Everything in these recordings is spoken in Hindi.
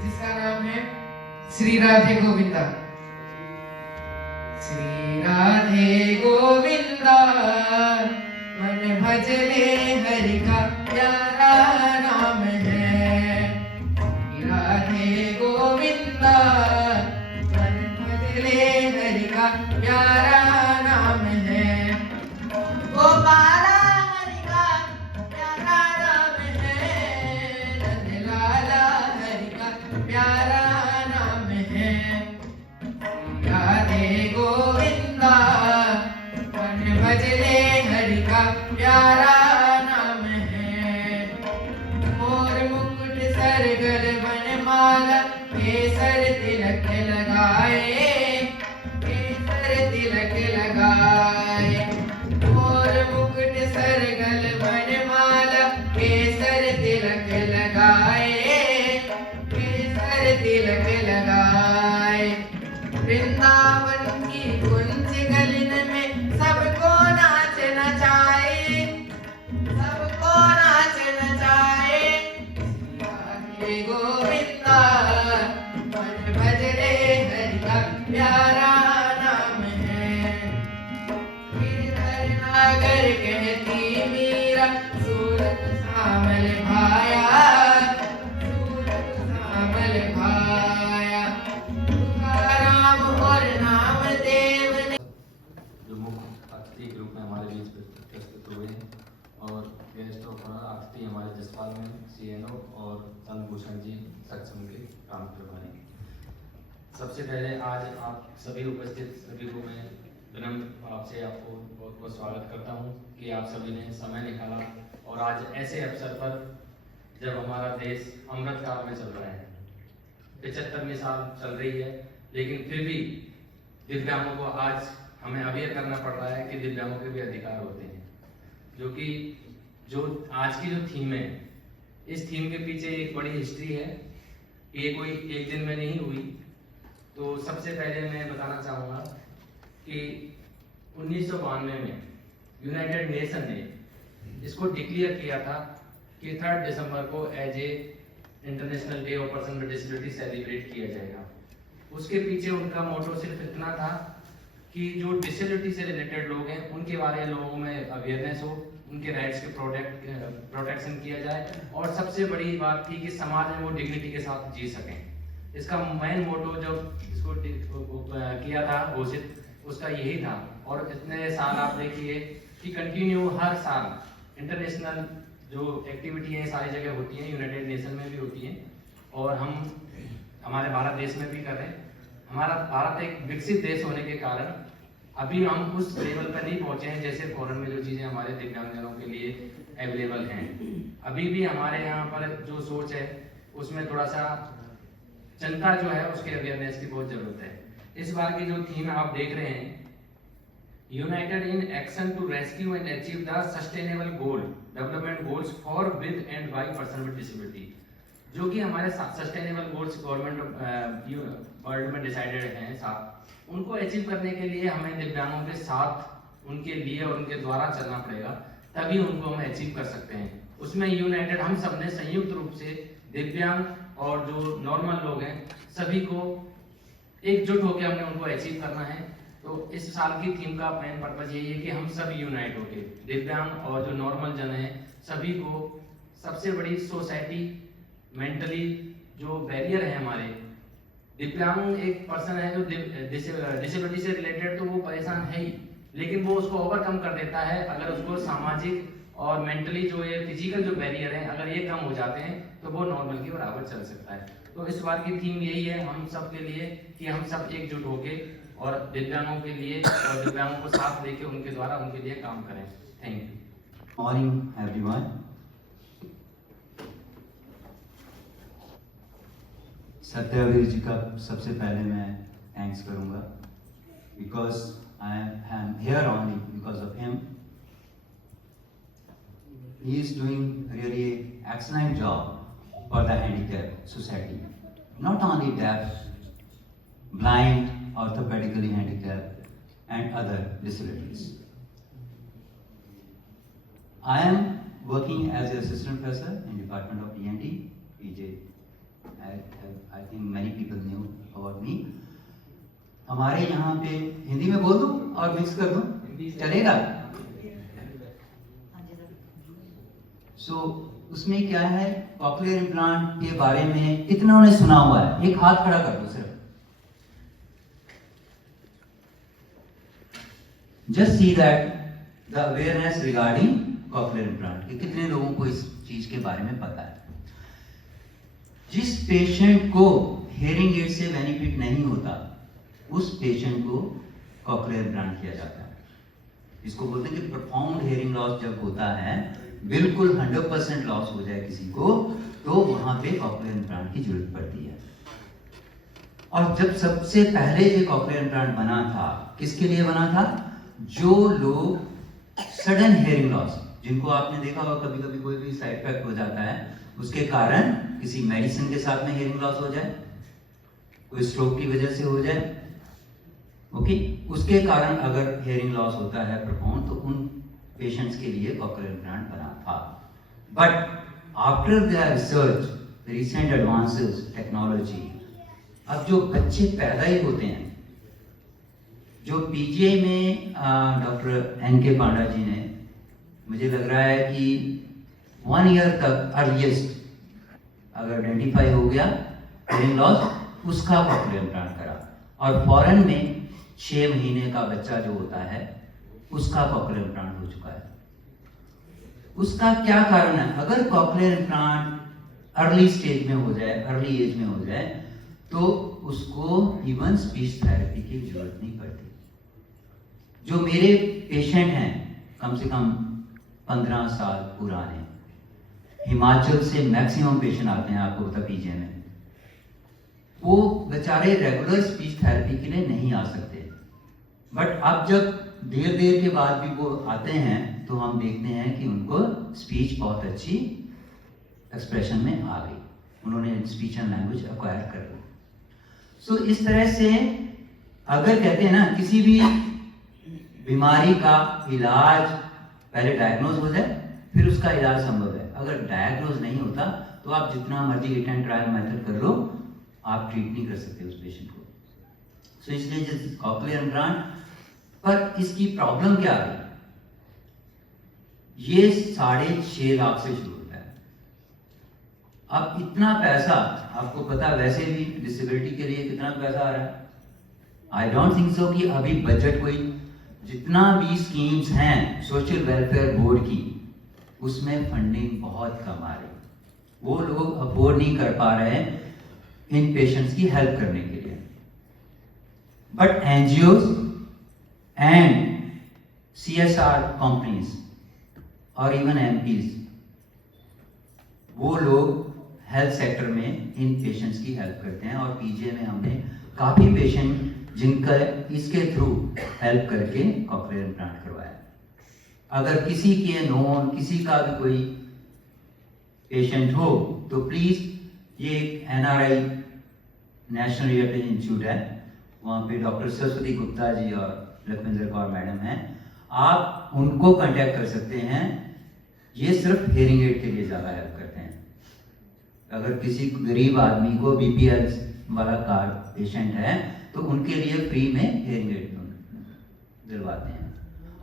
जिसका नाम है श्री राधे गोविंदा। श्री राधे गोविंदा मन भजले हरि का प्यारा नाम है। श्री राधे गोविंदा मन भजले हरि का प्यारा नाम है। गोपाला हरि का प्यारा नाम है। नंदलाला हरि का प्यारा नाम है। राधे गोविंदा मन भजले हरि का प्यारा नाम है। मोर मुकुट सरगल वनमाला केसर तिलक लगाए, केसर तिलक लगाए। मोर मुकुट सरगल वनमाला केसर तिलक लगाए, केसर तिलक लगाए। वृंदावन की कुंज गलिन में सबको नाच नचाए, सबको नाच नचाए। राधे गोविंदा मन भजले हरि का प्यारा नाम है। गिरधर नागर कहती मीरा सूरत सामल भाया, सूरत सामल भाया। तुकाराम और नामदेव ने जो मुख्य अतिथि के रूप में हमारे बीच प्रस्तुत हुए हैं और गेस्ट ऑफ ऑनर अतिथि हमारे जसपाल में CNO और चंद्रभूषण जी सक्षम के काम प्रभारी। सबसे पहले आज आप सभी उपस्थित सभी को मैं विनम्र आपसे आपको बहुत बहुत स्वागत करता हूं कि आप सभी ने समय निकाला और आज ऐसे अवसर पर जब हमारा देश अमृत काल में चल रहा है, 75वीं साल चल रही है, लेकिन फिर भी दिव्यांगों को आज हमें अवेयर करना पड़ रहा है कि दिव्यांगों के भी अधिकार होते हैं। जो कि जो आज की जो थीम है, इस थीम के पीछे एक बड़ी हिस्ट्री है। ये कोई एक दिन में नहीं हुई। तो सबसे पहले मैं बताना चाहूँगा कि 1992 में यूनाइटेड नेशन ने इसको डिक्लेयर किया था कि 3 दिसंबर को as a international day of person with disability celebrate किया जाएगा। उसके पीछे उनका मोटो सिर्फ इतना था कि जो डिसेबिलिटी से रिलेटेड लोग हैं उनके बारे में लोगों में अवेयरनेस हो, उनके राइट्स के प्रोटेक्शन किया जाए और सबसे बड़ी बात थी कि समाज में वो डिग्निटी के साथ जी सकें। इसका मेन मोटो जब इसको किया था घोषित, उसका यही था। और इतने साल आप देखिए कि कंटिन्यू हर साल इंटरनेशनल जो एक्टिविटी है सारी जगह होती हैं, यूनाइटेड नेशन में भी होती हैं और हम हमारे भारत देश में भी कर रहे हैं। हमारा भारत एक विकसित देश होने के कारण अभी हम उस लेवल पर नहीं पहुंचे हैं जैसे फॉरेन में जो चीज़ें हमारे दिव्यांगजनों के लिए अवेलेबल हैं। अभी भी हमारे यहाँ पर जो सोच है उसमें थोड़ा सा जनता जो है उसके अवेयरनेस की बहुत ज़रूरत है। इस बार की जो थीम आप देख रहे हैं, united in action to rescue and achieve the sustainable goal development goals for with and by person with disability, जो कि हमारे सस्टेनेबल गोल्स गवर्नमेंट वर्ल्ड में डिसाइडेड हैं साथ, उनको अचीव करने के लिए हमें दिव्यांगों के साथ उनके लिए और उनके द्वारा चलना पड़ेगा, तभी उनको हम अचीव कर सकते हैं। उसमें यूनाइटेड हम सब ने संयुक्त रूप से दिव्यांग और जो नॉर्मल लोग हैं सभी को एकजुट होकर हमने उनको अचीव करना है। तो इस साल की थीम का मेन पर्पज यही है कि हम सब यूनाइट होके दिव्यांग और जो नॉर्मल जन है सभी को सबसे बड़ी सोसाइटी मेंटली जो बैरियर है हमारे, दिव्यांग एक पर्सन है जो डिसेबिलिटी से रिलेटेड तो वो परेशान है ही, लेकिन वो उसको ओवरकम कर देता है अगर उसको सामाजिक और मेंटली जो ये फिजिकल जो बैरियर है अगर ये कम हो जाते हैं तो वो नॉर्मल के बराबर चल सकता है। तो इस बार की थीम यही है हम सब के लिए कि हम सब एकजुट होके और दिव्यांगों के लिए और दिव्यांगों को साथ लेके उनके द्वारा उनके लिए काम करें। Thank you. Morning everyone. Satyaveer ji का सबसे पहले मैं थैंक्स करूंगा because I am here only because of him. He is doing really excellent job for the handicapped society, not only deaf, blind, orthopedically handicapped, and other disabilities. I am working as an assistant professor in Department of ENT, PJ I think many people knew about me. हमारे यहाँ पे हिंदी में बोल दूं और मिक्स कर दूं, चलेगा? So उसमें क्या है, कॉक्लियर इम्प्लांट के बारे में कितना ने सुना हुआ है? एक हाथ खड़ा कर दो सिर्फ. Just see that the awareness regarding cochlear implant कि कितने लोगों को इस चीज के बारे में पता है. जिस पेशेंट को हेयरिंग एड से बेनिफिट नहीं होता, उस पेशेंट को कॉक्लियर इम्प्लांट किया जाता है. इसको बोलते हैं कि प्रोफाउंड हेयरिंग लॉस जब होता है, बिल्कुल 100% लॉस हो जाए किसी को, तो वहां पे कॉक्लियर इम्प्लांट की जरूरत पड़ती है. और जब सबसे पहले जो कॉक्लियर इम्प्लांट बना था, किसके लिए बना था? जो लोग सडन हेयरिंग लॉस, जिनको आपने देखा होगा कभी कभी कोई भी साइड इफेक्ट हो जाता है, उसके कारण किसी मेडिसिन के साथ में हेयरिंग लॉस हो जाए, कोई स्ट्रोक की वजह से हो जाए, ओके, उसके कारण अगर हेयरिंग लॉस होता है प्रोफाउंड, तो उन पेशेंट्स के लिए कॉक्लियर इम्प्लांट बना था. But after the research, recent advances technology, अब जो बच्चे पैदा ही होते हैं, जो पीजीआई में डॉक्टर एन.के. पांडा जी ने, मुझे लग रहा है कि 1 ईयर तक अर्लीस्ट अगर आइडेंटिफाई हो गया हेयरिंग लॉस, उसका कॉक्लियर इम्प्लांट करा. और फॉरेन में 6 महीने का बच्चा जो होता है, उसका कॉक्लियर इम्प्लांट हो चुका है. उसका क्या कारण है? अगर कॉक्लियर इम्प्लांट अर्ली स्टेज में हो जाए, अर्ली एज में हो जाए, तो उसको इवन स्पीच थेरेपी की जरूरत नहीं पड़ती. जो मेरे पेशेंट हैं, कम से कम 15 साल पुराने, हिमाचल से मैक्सिमम पेशेंट आते हैं, आपको पता पीजीआई में, वो बेचारे रेगुलर स्पीच थेरेपी के लिए नहीं आ सकते. बट अब जब देर के बाद भी वो आते हैं, तो हम देखते हैं कि उनको स्पीच बहुत अच्छी एक्सप्रेशन में आ गई, उन्होंने स्पीच एंड लैंग्वेज एक्वायर कर ली. सो इस तरह से अगर कहते हैं ना, किसी भी बीमारी का इलाज पहले डायग्नोज हो जाए, फिर उसका इलाज संभव है. अगर डायग्नोज नहीं होता, तो आप जितना मर्जी हिट एंड ट्रायल मेथड कर लो, आप ट्रीट नहीं कर सकते उस पेशेंट को. सो इसलिए जिस कॉक्लियर इम्प्लांट पर इसकी प्रॉब्लम क्या है, ये 6.5 लाख से शुरू होता है. अब इतना पैसा, आपको पता वैसे भी डिसेबिलिटी के लिए कितना पैसा आ रहा है. आई डोंट थिंक सो कि अभी बजट कोई, जितना भी स्कीम्स हैं सोशल वेलफेयर बोर्ड की, उसमें फंडिंग बहुत कम आ रही. वो लोग अफोर्ड नहीं कर पा रहे हैं इन पेशेंट्स की हेल्प करने के लिए. But NGOs and CSR companies और इवन एमपीज, वो लोग हेल्थ सेक्टर में इन पेशेंट्स की हेल्प करते हैं. और पीजीआई में हमने काफी पेशेंट जिनका इसके थ्रू हेल्प करके कॉक्लियर इम्प्लांट करवाया. अगर किसी के नोन, किसी का भी कोई पेशेंट हो, तो प्लीज ये एनआरआई नेशनल रिहेबिलिटेशन इंस्टीट्यूट है, वहाँ पे डॉक्टर सरस्वती गुप्ता जी और लखविंदर कौर मैडम हैं, आप उनको कांटेक्ट कर सकते हैं. ये सिर्फ हेयरिंग एड के लिए ज़्यादा हेल्प करते हैं. अगर किसी गरीब आदमी को बीपीएल वाला कार्ड पेशेंट है, तो उनके लिए फ्री में हेयरिंग एड दिलवाते हैं.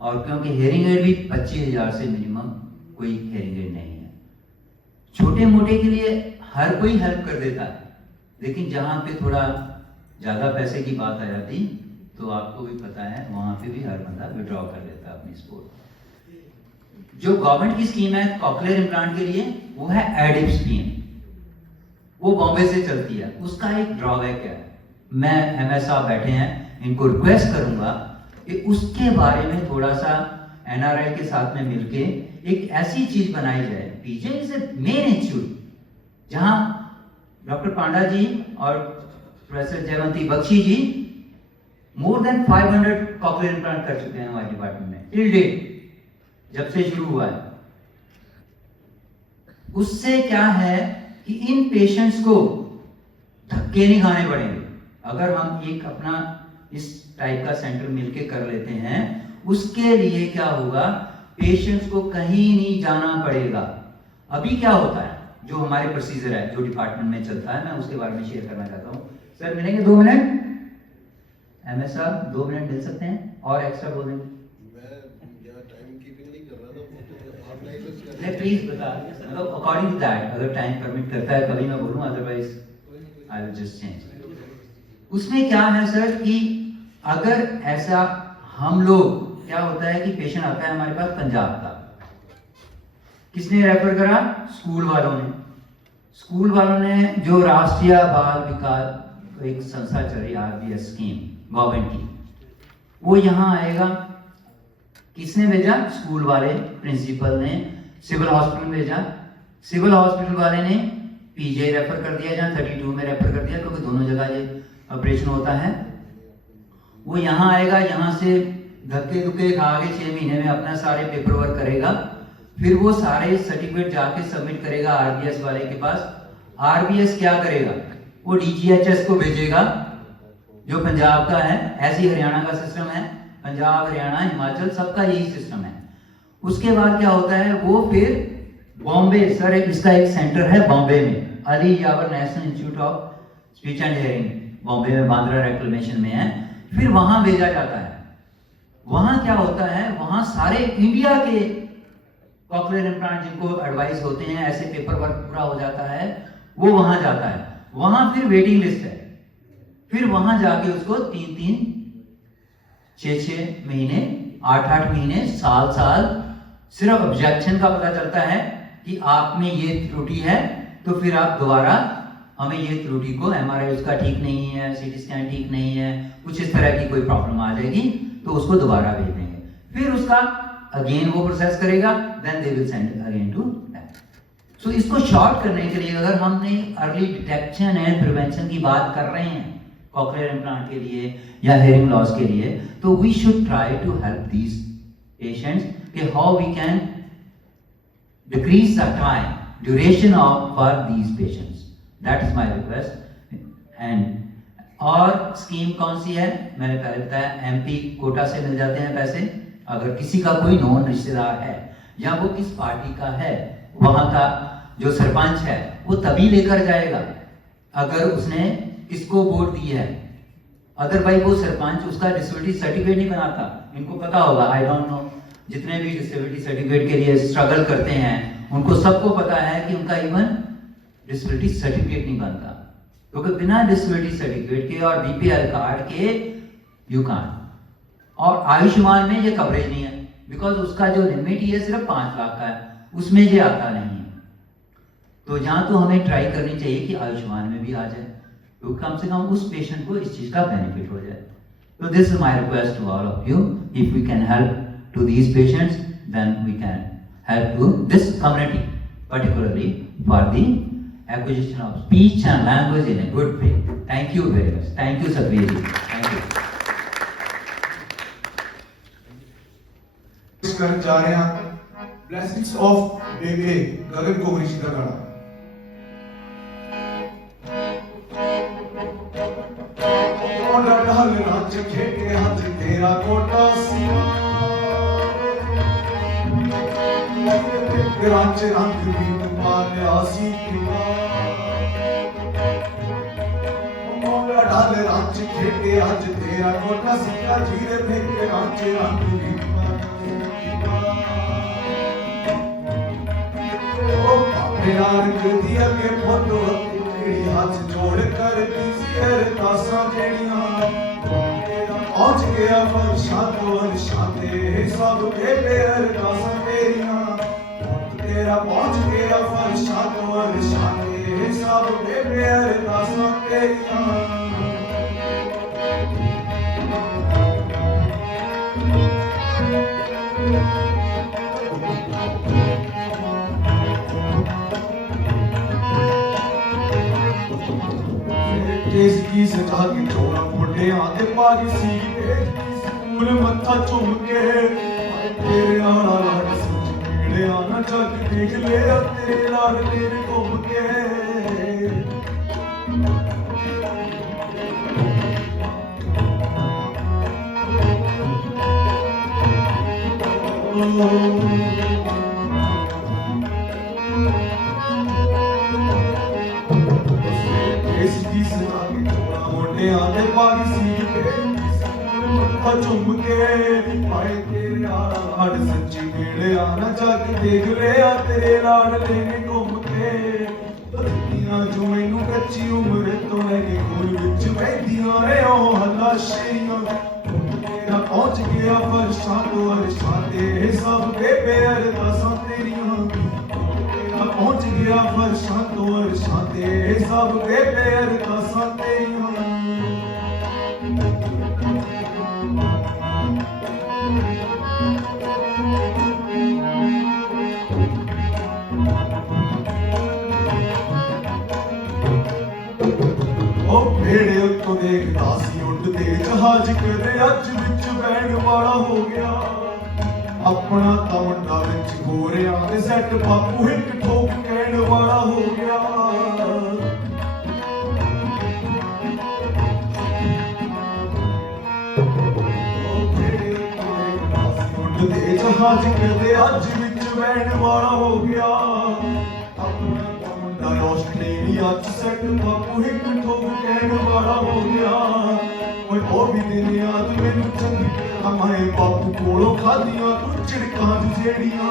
और क्योंकि हेयरिंग एड भी 25,000 से मिनिमम कोई हेयरिंग एड नहीं है. छोटे मोटे के लिए हर कोई हेल्प कर देता है, लेकिन जहाँ पे थोड़ा ज़्यादा पैसे की बात आ जाती, तो आपको भी पता है वहाँ पे भी हर बंदा विड्रॉ कर लेता है अपनी सपोर्ट. जो गवर्नमेंट की स्कीम है कॉक्लियर इम्प्लांट के लिए, वो है एडिप स्कीम, वो बॉम्बे से चलती है. उसका एक ड्रॉबैक है, मैं एमएस साहब बैठे हैं, इनको रिक्वेस्ट करूंगा कि उसके बारे में थोड़ा सा एनआरआई के साथ में मिलके एक ऐसी चीज बनाई जाए. PGI is a main institute, जहां डॉक्टर पांडा जी और प्रोफेसर जयवंती बख्शी जी मोर देन 500 कॉक्लियर इम्प्लांट कर चुके हैं हमारे डिपार्टमेंट में टिल डेट, जब से शुरू हुआ है. उससे क्या है कि इन पेशेंट्स को धक्के नहीं खाने पड़ेंगे. अगर हम एक अपना इस टाइप का सेंटर मिलके कर लेते हैं, उसके लिए क्या होगा, पेशेंट्स को कहीं नहीं जाना पड़ेगा. अभी क्या होता है, जो हमारे प्रोसीजर है, जो डिपार्टमेंट में चलता है, मैं उसके बारे में शेयर करना चाहता हूँ। सर मिलेंगे 2 मिनट? MS साहब 2 मिनट मिल सकते हैं और एक्स्ट्रा बोल देंगे? प्लीज बता, मतलब अकॉर्डिंग टू दैट, अगर टाइम परमिट करता है कभी मैं बोलूँ, otherwise I will just change. उसमें क्या है सर कि अगर ऐसा हम लोग, क्या होता है कि पेशेंट आता है हमारे पास पंजाब का, किसने रेफर करा? स्कूल वालों ने। स्कूल वालों ने जो राष्ट्रीय बाल विकास एक संस्था चल रही है, RBS स्कीम गवर्नमेंट की, वो यहाँ आएगा। किसने भेजा? स्कूल वाले, प्रिंसिपल ने सिविल हॉस्पिटल भेजा। सिविल हॉस्पिटल वाले ने PJ रेफर कर दिया, जहाँ 32 में रेफर कर दिया, क्योंकि दोनों जगह ये ऑपरेशन होता है। वो यहाँ आएगा, यहाँ से धक्के धुक्के खा के 6 महीने में अपना सारे पेपर वर्क करेगा, फिर वो सारे सर्टिफिकेट जाके सबमिट करेगा RBS वाले के पास। RBS क्या करेगा? वो DGHS को भेजेगा, जो पंजाब का है। ऐसे ही हरियाणा का सिस्टम है, पंजाब, हरियाणा, हिमाचल, सबका यही सिस्टम है। उसके बाद क्या होता है, वो फिर बॉम्बे, सर इसका एक सेंटर है बॉम्बे में, Ali Yavar national institute of speech and hearing, Bombay में, बांद्रा रेक्लेमेशन में है। फिर वहां भेजा जाता है। वहां क्या होता है, वहां सारे इंडिया के कॉक्लियर इम्प्लांट जिनको एडवाइस होते हैं, ऐसे पेपर वर्क पूरा हो जाता है, वो वहां जाता है। वहां फिर वेटिंग लिस्ट है, फिर वहां जाके उसको 3-3, 6-6 महीने, 8-8 महीने, साल सिर्फ ऑब्जेक्शन का पता चलता है कि आप में ये त्रुटि है, तो फिर आप दोबारा हमें ये त्रुटि को, MRI उसका ठीक नहीं है, CT स्कैन ठीक नहीं है, कुछ इस तरह की कोई प्रॉब्लम आ जाएगी, तो उसको दोबारा भेज देंगे। फिर उसका अगेन वो प्रोसेस करेगा, then they will send again to that. So इसको शॉर्ट करने के लिए, अगर हमने अर्ली डिटेक्शन एंड प्रिवेंशन की बात कर रहे हैं कॉक्लियर इम्प्लांट के लिए या हेयरिंग लॉस के लिए, तो we should try to help these patients कि how we can decrease the time duration of for these patients. That is my request. And और स्कीम कौन सी है, मैंने पहले बताया, MP कोटा से मिल जाते हैं पैसे। अगर किसी का कोई नॉन रिश्तेदार है या वो किस पार्टी का है, वहां का जो सरपंच है वो तभी लेकर जाएगा अगर उसने किसको वोट दी है। अदरवाइज वो सरपंच उसका डिसेबिलिटी सर्टिफिकेट नहीं बनाता। इनको पता होगा, आई डोंट नो, जितने भी डिसेबिलिटी सर्टिफिकेट के लिए स्ट्रगल करते हैं, उनको सबको पता है कि उनका इवन डिसेबिलिटी सर्टिफिकेट नहीं बनता, क्योंकि बिना डिसेबिलिटी सर्टिफिकेट के और BPL कार्ड के यू कांट। और आयुष्मान में ये कवरेज नहीं है, बिकॉज उसका जो लिमिट ही है सिर्फ 5 लाख का है, उसमें ये आता नहीं है। तो यहाँ तो हमें ट्राई करनी चाहिए कि आयुष्मान में भी आ जाए, तो कम से कम उस पेशेंट को इस चीज का बेनिफिट हो जाए। तो this is my request to all of you, if we can help to these patients, then we can help to this community, particularly for the acquisition of speech and language in a good way. Thank you very much. Thank you, Satveer ji. Thank you. कर जा रहे हैं ब्लेसिंग्स ऑफ बेबे गगन कोहली जी का गाना। कोटा ढाल राज खेटे हाथ तेरा कोटा सीमा, राज रंग भी तुम्हारे आसी पिता। कोटा ढाल राज खेटे आज तेरा कोटा सीमा, जीरे फेंके राज रंग भी प्यार कर दिया के फोटो तेरी हाथ जोड़ कर किसी अरदासा जेड़ियां पहुंच गया फरशात वर्षाते सब के अरदासा तेरियां तेरा पहुंच गया फरशात वर्षाते सब के अरदासा तेरियां। की सजा के चोरा मोटे आते पागी सी स्कूल मत्था चुम के तेरे आना लाड मेरे आना जग देख ले तेरे लाड तेरे घूम के। ਮੁੰਡੇ ਆਂਦੇ ਪਾਗੀ ਸੀ ਮੱਥਾ ਚੁੰਮ ਕੇ ਹਾਏ ਤੇਰੇ ਆਲਾ ਲਾਡ ਸੱਚੀ ਮਿਲਿਆ ਨਾ ਜੱਗ ਦੇਖ ਲਿਆ ਤੇਰੇ ਲਾਡਲੇ ਨੇ ਘੁੰਮ ਕੇ ਤੀਆਂ ਜੋ ਮੈਨੂੰ ਕੱਚੀ ਉਮਰ ਤੋਂ ਲੈ ਕੇ ਖੂਨ ਵਿੱਚ ਵਹਿੰਦੀਆਂ ਨੇ ਉਹ ਹਲਾਸ਼ੀਆਂ ਤੇਰਾ ਪਹੁੰਚ ਗਿਆ ਫਰਸ਼ਾਂ ਤੋਂ ਅਰਸ਼ਾਂ ਤੇ ਸਭ ਬੇਬੇ ਅਰਦਾਸਾਂ ਤੇਰੀਆਂ ਤੇਰਾ ਪਹੁੰਚ ਗਿਆ ਫਰਸ਼ਾਂ ਤੋਂ ਅਰਸ਼ਾਂ ਤੇ ਸਭ ਬੇਬੇ ਅਰਦਾਸਾਂ ਤੇਰੀਆਂ ਵੇੜੇ ਉੱਤੋਂ ਦੇਖਦਾ ਸੀ ਉੱਡਦੇ ਜਹਾਜ਼ ਕਦੇ ਅੱਜ ਵਿੱਚ ਬੈਣ ਵਾਲਾ ਹੋ ਗਿਆ ਆਪਣਾ ਤਾਂ ਮੁੰਡਾ ਵਿੱਚ ਗੋਰਿਆਂ ਦੇ ਸੈੱਟ ਬਾਪੂ ਇੱਕ ਠੋਕ ਕਹਿਣ ਵਾਲਾ ਹੋ ਗਿਆ ਉੱਡਦੇ ਜਹਾਜ਼ ਕਦੇ ਅੱਜ ਵਿੱਚ ਬੈਣ ਵਾਲਾ ਹੋ ਗਿਆ ਆਪਣਾ ਆਸਟ੍ਰੇਲੀਆ ਚ ਸੈੱਟ ਬਾਪੂ ਇੱਕ ਠੋਕ ਕਹਿਣ ਵਾਲਾ ਹੋ ਗਿਆ ਓਏ ਉਹ ਵੀ ਦਿਨ ਯਾਦ ਮੈਨੂੰ ਚੰਗੀ ਹਮਾਏ ਬਾਪੂ ਕੋਲੋਂ ਖਾਧੀਆਂ ਤੂੰ ਝਿੜਕਾਂ ਜਿਹੜੀਆਂ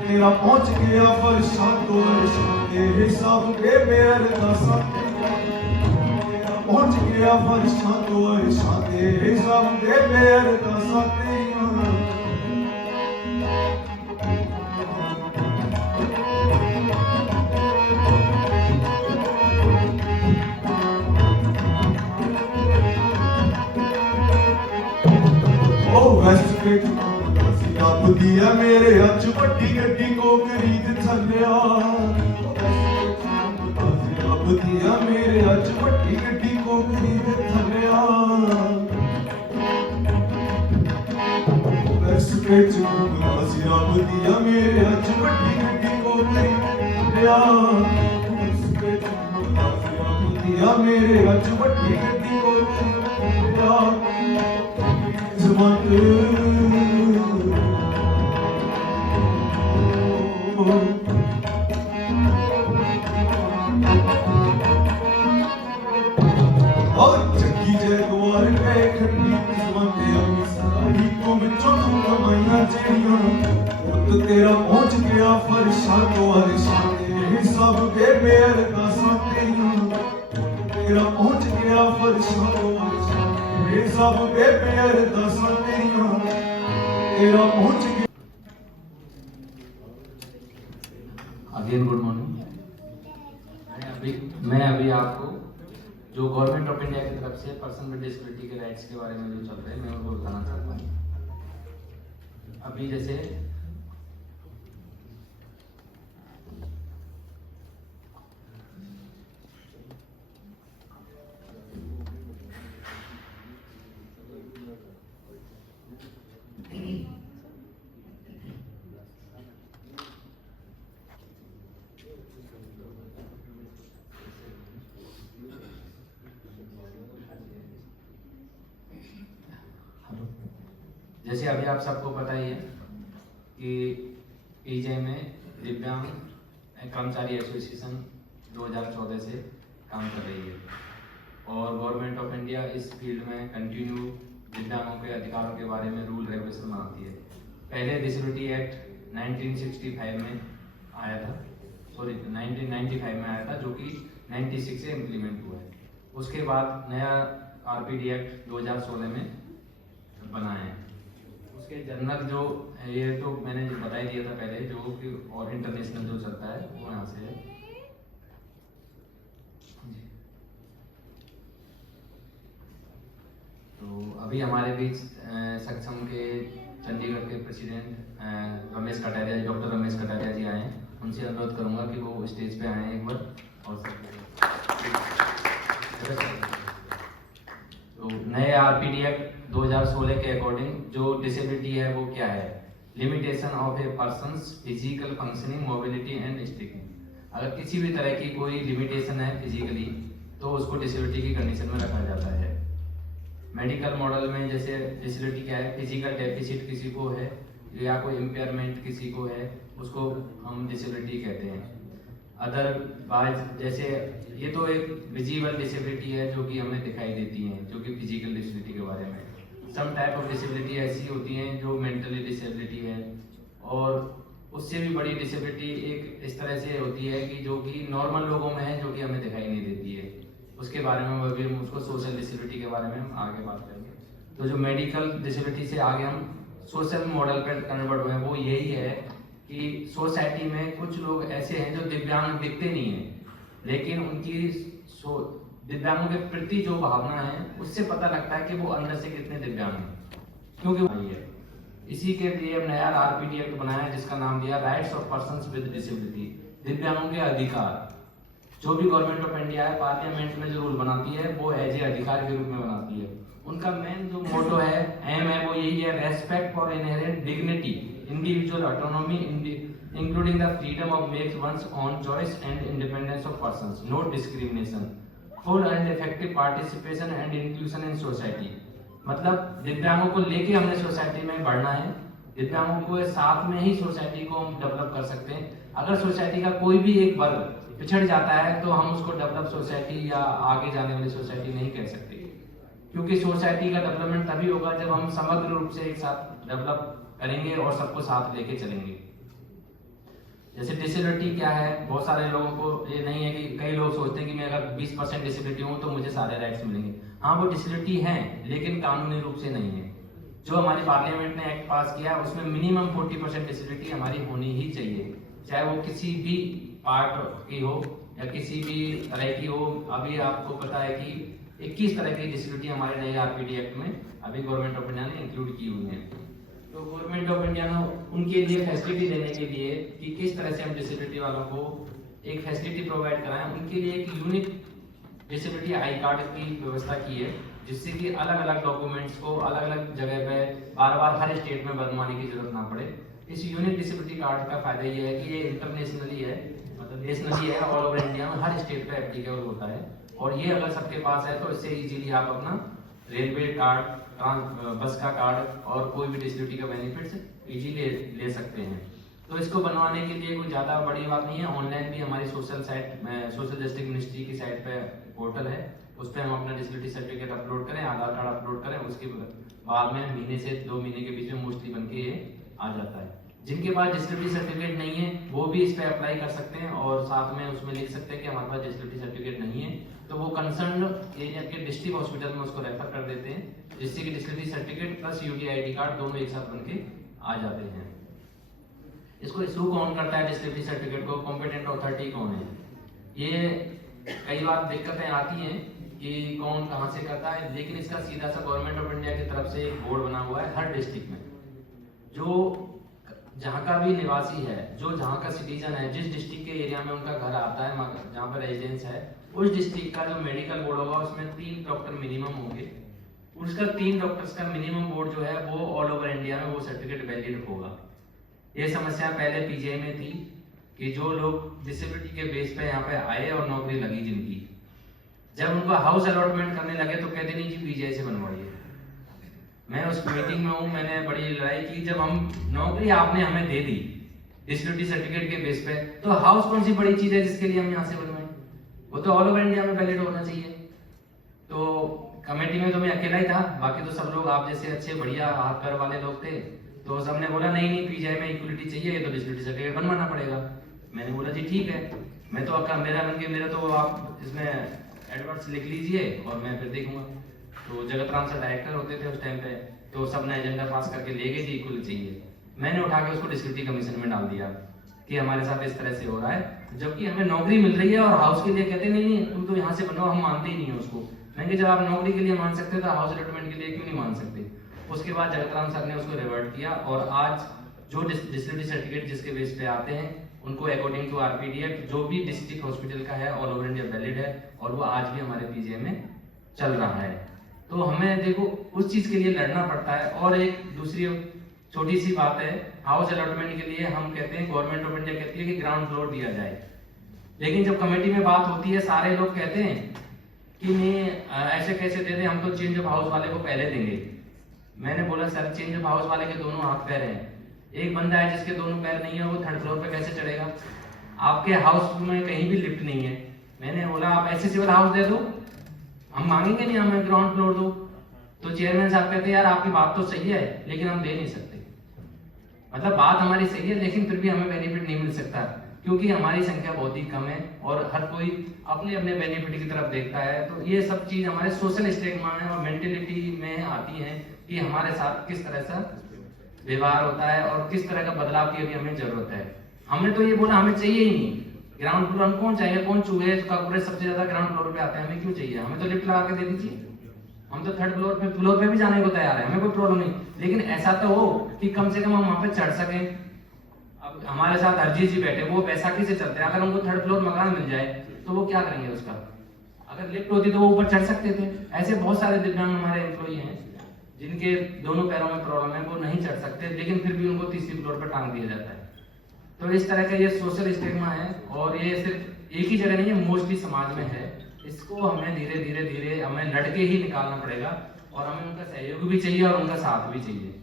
ਤੇਰਾ ਪਹੁੰਚ ਗਿਆ ਫਰਸ਼ਾਂ ਤੋਂ ਅਰਸ਼ਾਂ ਤੇ ਸਭ ਬੇਬੇ ਅਰਦਾਸਾਂ ਤੇਰਾ ਪਹੁੰਚ ਗਿਆ ਫਰਸ਼ਾਂ ਤੋਂ ਅਰਸ਼ਾਂ ਤੇ ਸਭ ਬੇਬੇ ਅਰਦਾਸਾਂ ਤੇਰੀਆਂ ਵੈਸਟ ਅਸੀਂ ਰੱਬ ਦੀ ਆ ਮੇਰੇ ਅੱਜ ਵੱਡੀ ਗੱਡੀ ਕੋ ਖਰੀਦ ਥੱਲਿਆ ਅਸੀਂ ਰੱਬ ਦੀ ਆ ਮੇਰੇ ਅੱਜ ਵੱਡੀ ਗੱਡੀ ਕੋ ਖਰੀਦ ਥੱਲਿਆ ਵੈਸਟ ਵਿੱਚ ਅਸੀਂ ਰੱਬ ਦੀ ਆ ਮੇਰੇ ਅੱਜ ਵੱਡੀ ਗੱਡੀ ਕੋ ਖਰੀਦ ਥੱਲਿਆ ਵੈਸਟ ਵਿੱਚ ਅਸੀਂ ਰੱਬ ਦੀ ਆ ਮੇਰੇ ਅੱਜ ਵੱਡੀ ਗੱਡੀ ਕੋ ਖਰੀਦ ਥੱਲਿਆ ਚੱਕੀ ਜੈਗਵਾਰ ਕਹੇ ਖੱਟੀ ਕਿਸਮਤ ਤੇ ਅੰਮੀ ਸਲਾਹੀ ਤੋਂ ਵਿੱਚੋਂ ਤੂੰ ਕਮਾਈਆਂ ਜਿਹੜੀਆਂ ਪੁੱਤ ਤੇਰਾ ਪਹੁੰਚ ਗਿਆ ਫਰਸ਼ਾਂ ਤੋਂ ਅਰਸ਼ਾਂ ਤੇ ਸਭ ਬੇਬੇ ਅਰਦਾਸਾਂ ਤੇਰੀਆਂ ਤੇਰਾ ਪਹੁੰਚ ਗਿਆ ਫਰਸ਼ਾਂ ਤੋਂ ਅਰਸ਼ਾਂ ਤੇ ਸਭ ਬੇਬੇ ਅਰਦਾਸਾਂ ਤੇਰੀਆਂ ਤੇਰਾ ਪਹੁੰਚ ਗਿਆ अगेन गुड मॉर्निंग। मैं अभी आपको जो गवर्नमेंट ऑफ इंडिया की तरफ से पर्सन विद डिसेबिलिटी के राइट्स के बारे में जो चल रहे हैं मैं उनको बताना चाहता हूँ। अभी जैसे जैसे अभी आप सबको पता ही है कि ईजे में दिव्यांग कर्मचारी एसोसिएशन 2014 से काम कर रही है और गवर्नमेंट ऑफ इंडिया इस फील्ड में कंटिन्यू दिव्यांगों के अधिकारों के बारे में रूल रेगुलेशन बनाती है। पहले डिसेबिलिटी एक्ट 1965 में आया था, 1995 में आया था, जो कि 96 से इम्प्लीमेंट हुआ है। उसके बाद नया आरपीडी एक्ट 2016 में बना है। उसके जनरल जो ये तो मैंने बता ही दिया था पहले, जो कि और इंटरनेशनल जो चलता है वो यहाँ से है। तो अभी हमारे बीच सक्षम के चंडीगढ़ के प्रेसिडेंट रमेश कटारिया, डॉक्टर रमेश कटारिया जी आए हैं। उनसे अनुरोध करूंगा कि वो स्टेज पे आए एक बार और तो नए आरपीडी एक्ट 2016 के अकॉर्डिंग जो डिसेबिलिटी है वो क्या है, limitation of A persons physical functioning, mobility and sticking. अगर किसी भी तरह की कोई लिमिटेशन है फिजिकली तो उसको डिसेबिलिटी की कंडीशन में रखा जाता है। मेडिकल मॉडल में जैसे डिसेबिलिटी क्या है, फिजिकल डेफिसिट किसी को है या कोई इम्पेयरमेंट किसी को है, उसको हम डिसेबिलिटी कहते हैं। अदरवाइज जैसे ये तो एक विजिबल डिसेबिलिटी है जो कि हमें दिखाई देती हैं, जो कि फिजिकल डिसेबिलिटी के बारे में। सम टाइप ऑफ डिसेबिलिटी ऐसी होती हैं जो मेंटली डिसेबिलिटी है, और उससे भी बड़ी डिसेबिलिटी एक इस तरह से होती है कि जो कि नॉर्मल लोगों में है, जो कि हमें दिखाई नहीं देती है। उसके बारे में अभी हम उसको सोशल डिसेबिलिटी के बारे में हम आगे बात करेंगे। तो जो मेडिकल डिसेबिलिटी से आगे हम सोशल मॉडल पर कन्वर्ट हुए हैं, वो यही है कि सोसाइटी में कुछ लोग ऐसे हैं जो दिव्यांग दिखते नहीं हैं, लेकिन उनकी दिव्यांगों के प्रति जो भावना है उससे पता लगता है कि वो अंदर से कितने दिव्यांग हैं, क्योंकि है। इसी के लिए हम नया आरपीडी एक्ट बनाया है जिसका नाम दिया rights of persons with disability, दिव्यांगों के अधिकार। जो भी गवर्नमेंट ऑफ इंडिया है पार्लियामेंट में जो रूल बनाती है वो एज ए अधिकार के रूप में बनाती है। उनका मेन जो मोटो है, एम है, वो यही है, respect for inherent dignity, individual autonomy including the freedom of make one's own choice and independence of persons, no discrimination, full and effective participation and inclusion in society. मतलब दिव्यांगों को लेके हमने सोसाइटी में बढ़ना है, दिव्यांगों को साथ में ही सोसाइटी को हम डेवलप कर सकते हैं। अगर सोसाइटी का कोई भी एक वर्ग पिछड़ जाता है तो हम उसको डेवलप सोसाइटी या आगे जाने वाली सोसाइटी नहीं कह सकते, क्योंकि सोसाइटी का डेवलपमेंट तभी होगा जब हम समग्र रूप से एक साथ डेवलप करेंगे और सबको साथ लेके चलेंगे। जैसे डिसेबिलिटी क्या है, बहुत सारे लोगों को ये नहीं है कि कई लोग सोचते हैं कि मैं अगर 20% डिसेबिलिटी हूँ तो मुझे सारे राइट्स मिलेंगे। हाँ, वो डिसेबिलिटी है, लेकिन कानूनी रूप से नहीं है। जो हमारी पार्लियामेंट ने एक्ट पास किया उसमें मिनिमम 40% डिसेबिलिटी हमारी होनी ही चाहिए, चाहे वो किसी भी पार्ट की हो या किसी भी तरह की हो। अभी आपको पता है कि 21 तरह की डिसेबिलिटी हमारे नए आरपीडी एक्ट में अभी गवर्नमेंट ऑफ इंडिया ने इंक्लूड की हुई है। तो गवर्नमेंट ऑफ इंडिया ने उनके लिए फैसिलिटी देने के लिए कि किस तरह से हम डिसेबिलिटी वालों को एक फैसिलिटी प्रोवाइड कराएं, उनके लिए एक यूनिक डिसेबिलिटी आई कार्ड की व्यवस्था की है, जिससे कि अलग अलग डॉक्यूमेंट्स को अलग अलग जगह पे बार बार हर स्टेट में बनवाने की जरूरत ना पड़े। इस यूनिक डिसेबिलिटी कार्ड का फायदा ये है कि ये इंटरनेशनली है, मतलब नेशनली है, ऑल ओवर इंडिया में हर स्टेट पे एप्लीकेबल होता है। और ये अगर सबके पास है तो इससे इजीली आप अपना रेलवे कार्ड, बस का कार्ड और कोई भी डिसेबिलिटी का बेनिफिट्स इजीली ले सकते हैं। तो इसको बनवाने के लिए कोई ज़्यादा बड़ी बात नहीं है। ऑनलाइन भी हमारी सोशल साइट में सोशल जस्टिस मिनिस्ट्री की साइट पे पोर्टल है, उस पर हम अपना डिसेबिलिटी सर्टिफिकेट अपलोड करें, आधार कार्ड अपलोड करें, उसके बाद में महीने से 2 महीने के बीच में मोस्टली बन के ये आ जाता है। जिनके पास डिसेबिलिटी सर्टिफिकेट नहीं है वो भी इस पर अप्लाई कर सकते हैं और साथ में उसमें लिख सकते हैं कि हमारे पास डिसेबिलिटी सर्टिफिकेट नहीं है, तो वो कंसर्न एरिया के डिस्ट्रिक्ट हॉस्पिटल में उसको रेफर कर देते हैं, जिससे कि disability certificate plus UDID card दोनों एक साथ बन के आ जाते हैं। इसको इशू कौन करता है डिसेबिलिटी सर्टिफिकेट को, कॉम्पिटेंट अथॉरिटी कौन है? ये कई बार दिक्कतें आती हैं कि कौन कहाँ से करता है, लेकिन इसका सीधा सा गवर्नमेंट ऑफ इंडिया की तरफ से एक बोर्ड बना हुआ है हर डिस्ट्रिक्ट में। जो जहाँ का भी निवासी है, जो जहाँ का सिटीजन है, जिस डिस्ट्रिक्ट के एरिया में उनका घर आता है, जहाँ पर रेजिडेंस है, उस डिस्ट्रिक्ट का जो मेडिकल बोर्ड होगा उसमें 3 डॉक्टर मिनिमम होंगे। उसका 3 डॉक्टर्स का मिनिमम बोर्ड जो है वो ऑल ओवर इंडिया में वो सर्टिफिकेट वैलिड होगा। ये समस्या पहले पीजीआई में थी कि जो लोग डिसेबिलिटी के बेस पे यहाँ पे आए और नौकरी लगी जिनकी, जब उनको हाउस अलॉटमेंट करने लगे तो कहते नहीं जी पीजीआई से बनवाइए। मैं उस मीटिंग में हूँ, मैंने बड़ी लड़ाई की। जब हम नौकरी आपने हमें दे दी डिसेबिलिटी सर्टिफिकेट के बेस पे, तो हाउस कौन सी बड़ी चीज है जिसके लिए हम यहाँ से बनवाएं? वो तो ऑल ओवर इंडिया में वैलिड होना चाहिए। तो कमेटी में तो मैं अकेला ही था, बाकी तो सब लोग आप जैसे अच्छे बढ़िया हाथ पैर वाले लोग थे। तो सबने बोला नहीं पीजीआई में इक्वलिटी चाहिए, तो डिसेबिलिटी सर्टिफिकेट बनवाना पड़ेगा। मैंने बोला जी ठीक है, मैं तो आपका मेरा तो आप इसमें एडवर्ड्स लिख लीजिए और मैं फिर देखूंगा। तो जगत राम सर डायरेक्टर होते थे उस टाइम पे, तो सबने एजेंडा पास करके ले गए जी इक्वल चाहिए। मैंने उठा के उसको डिसेबिलिटी कमीशन में डाल दिया कि हमारे साथ इस तरह से हो रहा है, जबकि हमें नौकरी मिल रही है और हाउस के लिए कहते नहीं तुम तो यहाँ से बनवाओ, हम मानते ही नहीं है उसको। मैंने जब आप नौकरी के लिए मान सकते तो हाउस अलॉटमेंट के लिए क्यों नहीं मान सकते? उसके बाद जगतराम सर ने उसको रिवर्ट किया और आज जो डिसेबिलिटी सर्टिफिकेट जिसके बेस पे आते हैं उनको अकॉर्डिंग टू आरपीडी एक्ट जो भी डिस्ट्रिक्ट हॉस्पिटल का है ऑल ओवर इंडिया वैलिड है और वो आज भी हमारे पीजीआई में चल रहा है। तो हमें देखो उस चीज के लिए लड़ना पड़ता है। और एक दूसरी छोटी सी बात है, हाउस अलॉटमेंट के लिए हम कहते हैं, गवर्नमेंट ऑफ इंडिया कहती है कि ग्राउंड फ्लोर दिया जाए, लेकिन जब कमेटी में बात होती है सारे लोग कहते हैं कि नहीं ऐसे कैसे दे दें, हम तो चेंज ऑफ हाउस वाले को पहले देंगे। मैंने बोला सर चेंज ऑफ हाउस वाले के दोनों हाथ पैर हैं, एक बंदा है जिसके दोनों पैर नहीं है, वो 3rd फ्लोर पे कैसे चढ़ेगा? आपके हाउस में कहीं भी लिफ्ट नहीं है। मैंने बोला आप एक्सेसिबल हाउस दे दो, हम मांगेंगे नहीं हमें ग्राउंड फ्लोर दो। तो चेयरमैन साहब कहते हैं यार आपकी बात तो सही है लेकिन हम दे नहीं सकते। मतलब बात हमारी सही है लेकिन फिर भी हमें बेनिफिट नहीं मिल सकता क्योंकि हमारी संख्या बहुत ही कम है और हर कोई अपने अपने बेनिफिट की तरफ देखता है। तो ये सब चीज हमारे सोशल स्टिग्मा में और मेंटेलिटी में आती है कि हमारे साथ किस तरह से व्यवहार होता है और किस तरह का बदलाव की अभी हमें जरूरत है। हमने तो ये बोला हमें चाहिए ही नहीं ग्राउंड फ्लोर, हम कौन चाहिए, कौन चूहे कॉर्पोरेट सबसे ज्यादा ग्राउंड फ्लोर पे आते हैं, हमें क्यों चाहिए, हमें तो लिफ्ट लगा के दे दीजिए, हम तो थर्ड फ्लोर पे भी जाने को तैयार है, हमें कोई प्रॉब्लम नहीं। लेकिन ऐसा तो हो कि कम से कम हम वहां पे चढ़ सकें। अब हमारे साथ अरजीत जी बैठे, वो बैसाखी से चलते हैं, अगर उनको थर्ड फ्लोर मकान मिल जाए तो वो क्या करेंगे उसका, अगर लिफ्ट होती तो वो ऊपर चढ़ सकते थे। ऐसे बहुत सारे दिव्यांग हमारे एम्प्लॉई हैं जिनके दोनों पैरों में प्रॉब्लम है, वो नहीं चढ़ सकते लेकिन फिर भी उनको तीसरी फ्लोर पर टांग दिया जाता है। तो इस तरह का ये सोशल स्टिग्मा है और ये सिर्फ एक ही जगह नहीं है, मोस्टली समाज में है। इसको हमें धीरे धीरे हमें लड़के ही निकालना पड़ेगा और हमें उनका सहयोग भी चाहिए और उनका साथ भी चाहिए।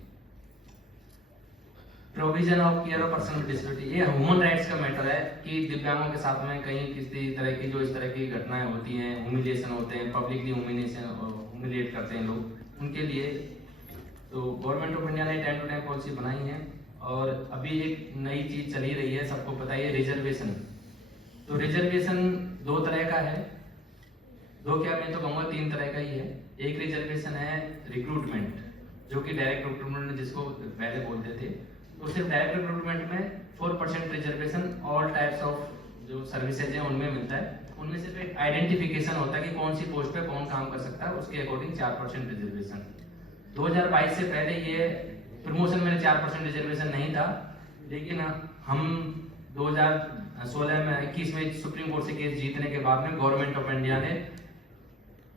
Provision of care of person with disability, ये ह्यूमन राइट्स का मैटर है कि दिव्यांगों के साथ में कहीं किसी तरह की जो इस तरह की घटनाएं होती हैं, ह्यूमिलिएशन होते हैं, पब्लिकली ह्यूमिलिएट करते हैं लोग, उनके लिए तो गवर्नमेंट ऑफ इंडिया ने 10 to 10 पॉलिसी बनाई है। और अभी एक नई चीज चली रही है, सबको पता है, रिजर्वेशन। तो रिजर्वेशन दो तरह का है, दो क्या मैं तो कहूँगा 3 तरह का ही है। एक रिजर्वेशन है रिक्रूटमेंट, जो कि डायरेक्ट रिक्रूटमेंट जिसको पहले बोलते थे, तो सिर्फ डायरेक्ट रिक्रूटमेंट में 4% रिजर्वेशन ऑल टाइप्स ऑफ जो सर्विसेज हैं उनमें मिलता है। उनमें सिर्फ एक आइडेंटिफिकेशन होता है कि कौन सी पोस्ट पे कौन काम कर सकता है, उसके अकॉर्डिंग 4% रिजर्वेशन। 2022 से पहले ये प्रमोशन में 4% रिजर्वेशन नहीं था, लेकिन हम 2016 में 21 में सुप्रीम कोर्ट से केस जीतने के बाद में गवर्नमेंट ऑफ इंडिया ने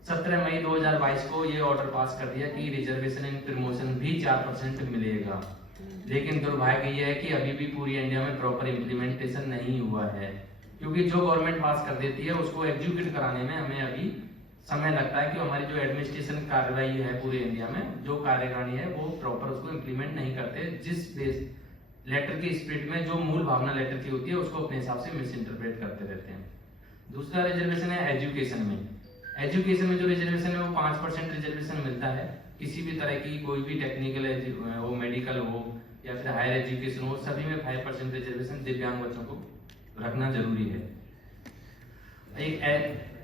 17 मई 2022 को ये ऑर्डर पास कर दिया कि रिजर्वेशन इन प्रमोशन भी 4% मिलेगा। लेकिन दुर्भाग्य ये है कि अभी भी पूरी इंडिया में प्रॉपर इम्प्लीमेंटेशन नहीं हुआ है, क्योंकि जो गवर्नमेंट पास कर देती है उसको एग्जीक्यूट कराने में हमें अभी समय लगता है कि हमारी जो एडमिनिस्ट्रेशन कार्रवाई है पूरे इंडिया में, जो कार्यकारिणी है वो प्रॉपर उसको इम्प्लीमेंट नहीं करते। जिस बेस लेटर की स्पिरिट में जो मूल भावना लेटर की होती है उसको अपने हिसाब से मिस इंटरप्रेट करते रहते हैं। दूसरा रिजर्वेशन है एजुकेशन में। एजुकेशन में जो रिजर्वेशन है वो 5% रिजर्वेशन मिलता है। किसी भी तरह की कोई भी टेक्निकल हो, मेडिकल हो या फिर हायर एजुकेशन हो, सभी में 5% रिजर्वेशन दिव्यांग बच्चों को रखना जरूरी है।